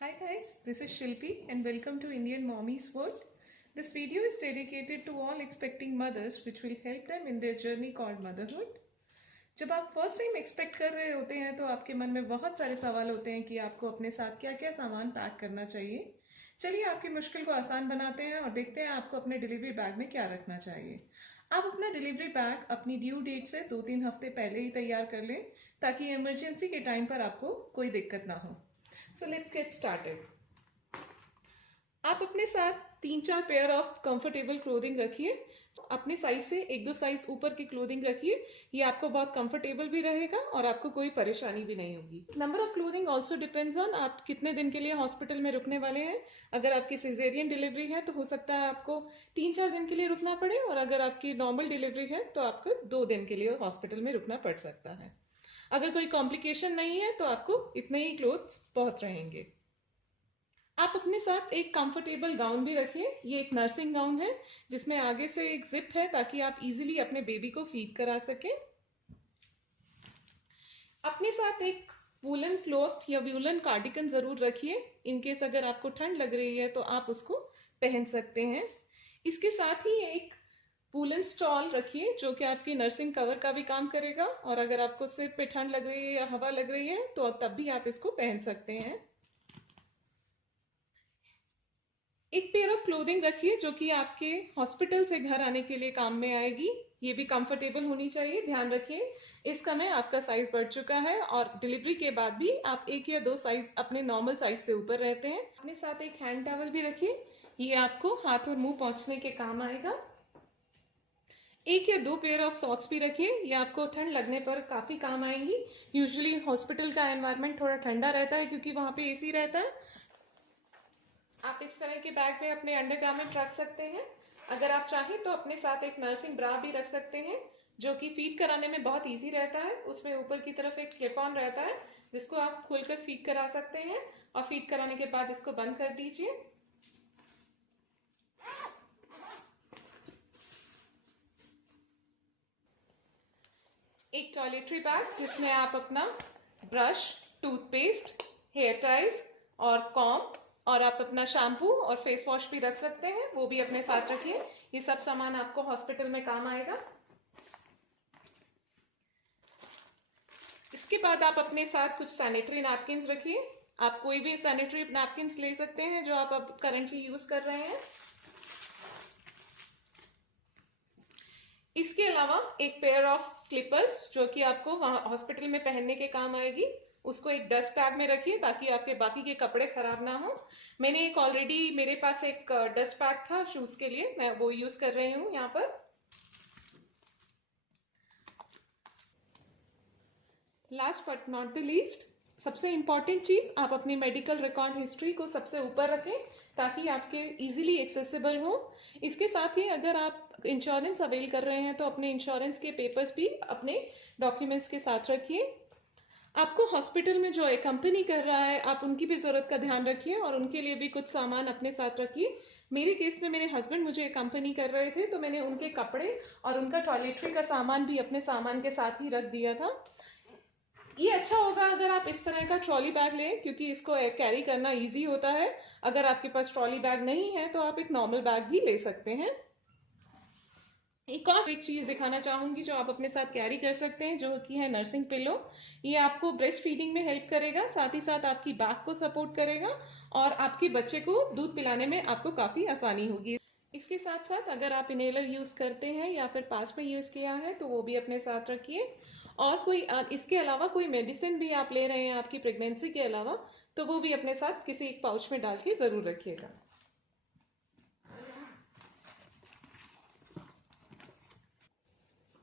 Hi guys, this is Shilpi and welcome to Indian Mommy's World. This video is dedicated to all expecting mothers which will help them in their journey called motherhood. जब आप first time expect कर रहे होते हैं तो आपके मन में बहुत सारे सवाल होते हैं कि आपको अपने साथ क्या क्या सामान पैक करना चाहिए। चलिए आपकी मुश्किल को आसान बनाते हैं और देखते हैं आपको अपने डिलीवरी बैग में क्या रखना चाहिए। आप अपना डिलीवरी बैग अपनी ड्यू डेट से 2-3 हफ्ते पहले ही तैयार कर लें ताकि इमरजेंसी के टाइम पर आपको कोई दिक्कत ना हो। So let's get started. आप अपने साथ 3-4 पेयर ऑफ कंफर्टेबल क्लोथिंग रखिए। अपने साइज से 1-2 साइज ऊपर की क्लोथिंग रखिए। ये आपको बहुत कंफर्टेबल भी रहेगा और आपको कोई परेशानी भी नहीं होगी। Number of clothing also depends on आप कितने दिन के लिए हॉस्पिटल में रुकने वाले हैं। अगर आपकी सिजेरियन डिलीवरी है तो हो सकता है आपको 3-4 दिन के लिए रुकना पड़े, और अगर आपकी नॉर्मल डिलीवरी है तो आपको 2 दिन के लिए हॉस्पिटल में रुकना पड़ सकता है। अगर कोई कॉम्प्लिकेशन नहीं है तो आपको इतने ही क्लोथ्स बहुत रहेंगे। आप अपने साथ एक कंफर्टेबल गाउन भी रखिए। ये एक नर्सिंग गाउन है जिसमें आगे से एक जिप है ताकि आप इजीली अपने बेबी को फीड करा सकें। अपने साथ एक वूलन क्लॉथ या वूलन कार्डिगन जरूर रखिए। इनकेस अगर आपको ठंड लग रही है तो आप उसको पहन सकते हैं। इसके साथ ही एक वूलन स्टॉल रखिए जो कि आपकी नर्सिंग कवर का भी काम करेगा, और अगर आपको सिर पे ठंड लग रही है या हवा लग रही है तो तब भी आप इसको पहन सकते हैं। एक पेयर ऑफ क्लोथिंग रखिए जो कि आपके हॉस्पिटल से घर आने के लिए काम में आएगी। ये भी कंफर्टेबल होनी चाहिए। ध्यान रखिए इसका में आपका साइज बढ़ चुका है और डिलीवरी के बाद भी आप 1 या 2 साइज अपने नॉर्मल साइज से ऊपर रहते हैं। अपने साथ एक हैंड टॉवल भी रखिए। ये आपको हाथ और मुंह पोंछने के काम आएगा। 1 या 2 पेयर ऑफ सॉक्स भी रखिए। ये आपको ठंड लगने पर काफी काम आएंगी। यूजुअली हॉस्पिटल का एनवायरनमेंट थोड़ा ठंडा रहता है क्योंकि वहां पे एसी रहता है। आप इस तरह के बैग में अपने अंडरगारमेंट रख सकते हैं। अगर आप चाहें तो अपने साथ एक नर्सिंग ब्रा भी रख सकते हैं जो कि फीड कराने में बहुत इजी रहता है। उसमें ऊपर की तरफ एक क्लिप ऑन रहता है जिसको आप खोलकर फीड करा सकते हैं, और फीड कराने के बाद इसको बंद कर दीजिए। एक टॉयलेटरी बैग जिसमें आप अपना ब्रश, टूथपेस्ट, हेयर टाइज और कॉम्ब, और आप अपना शैम्पू और फेस वॉश भी रख सकते हैं, वो भी अपने साथ रखिए। ये सब सामान आपको हॉस्पिटल में काम आएगा। इसके बाद आप अपने साथ कुछ सैनिटरी नैपकिन रखिए। आप कोई भी सैनिटरी नैपकिन ले सकते हैं जो आप अब करंटली यूज कर रहे हैं। इसके अलावा एक पेयर ऑफ स्लीपर्स जो कि आपको वहां हॉस्पिटल में पहनने के काम आएगी, उसको एक डस्ट बैग में रखिए ताकि आपके बाकी के कपड़े खराब ना हो। मैंने एक ऑलरेडी मेरे पास एक डस्ट बैग था शूज के लिए, मैं वो यूज कर रही हूँ यहाँ पर। Last but not the least, सबसे इंपॉर्टेंट चीज, आप अपनी मेडिकल रिकॉर्ड हिस्ट्री को सबसे ऊपर रखें ताकि आपके इजीली एक्सेसिबल हो। इसके साथ ही अगर आप इंश्योरेंस अवेल कर रहे हैं तो अपने इंश्योरेंस के पेपर्स भी अपने डॉक्यूमेंट्स के साथ रखिए। आपको हॉस्पिटल में जो कंपनी कर रहा है आप उनकी भी जरूरत का ध्यान रखिए और उनके लिए भी कुछ सामान अपने साथ रखिए। मेरे केस में मेरे हस्बैंड मुझे कंपनी कर रहे थे तो मैंने उनके कपड़े और उनका टॉयलेटरी का सामान भी अपने सामान के साथ ही रख दिया था। ये अच्छा होगा अगर आप इस तरह का ट्रॉली बैग लें क्योंकि इसको कैरी करना इजी होता है। अगर आपके पास ट्रॉली बैग नहीं है तो आप एक नॉर्मल बैग भी ले सकते हैं। एक चीज दिखाना चाहूंगी जो आप अपने साथ कैरी कर सकते हैं जो कि है नर्सिंग पिलो। ये आपको ब्रेस्ट फीडिंग में हेल्प करेगा, साथ ही साथ आपकी बैक को सपोर्ट करेगा और आपके बच्चे को दूध पिलाने में आपको काफी आसानी होगी। इसके साथ साथ अगर आप इनहेलर यूज करते हैं या फिर पास में यूज किया है तो वो भी अपने साथ रखिए। और कोई इसके अलावा कोई मेडिसिन भी आप ले रहे हैं आपकी प्रेगनेंसी के अलावा तो वो भी अपने साथ किसी एक पाउच में डाल के जरूर रखिएगा।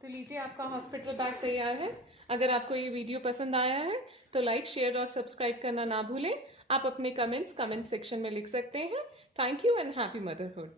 तो लीजिए आपका हॉस्पिटल बैग तैयार है। अगर आपको ये वीडियो पसंद आया है तो लाइक, शेयर और सब्सक्राइब करना ना भूलें। आप अपने कमेंट्स कमेंट सेक्शन में लिख सकते हैं। Thank you and happy motherhood.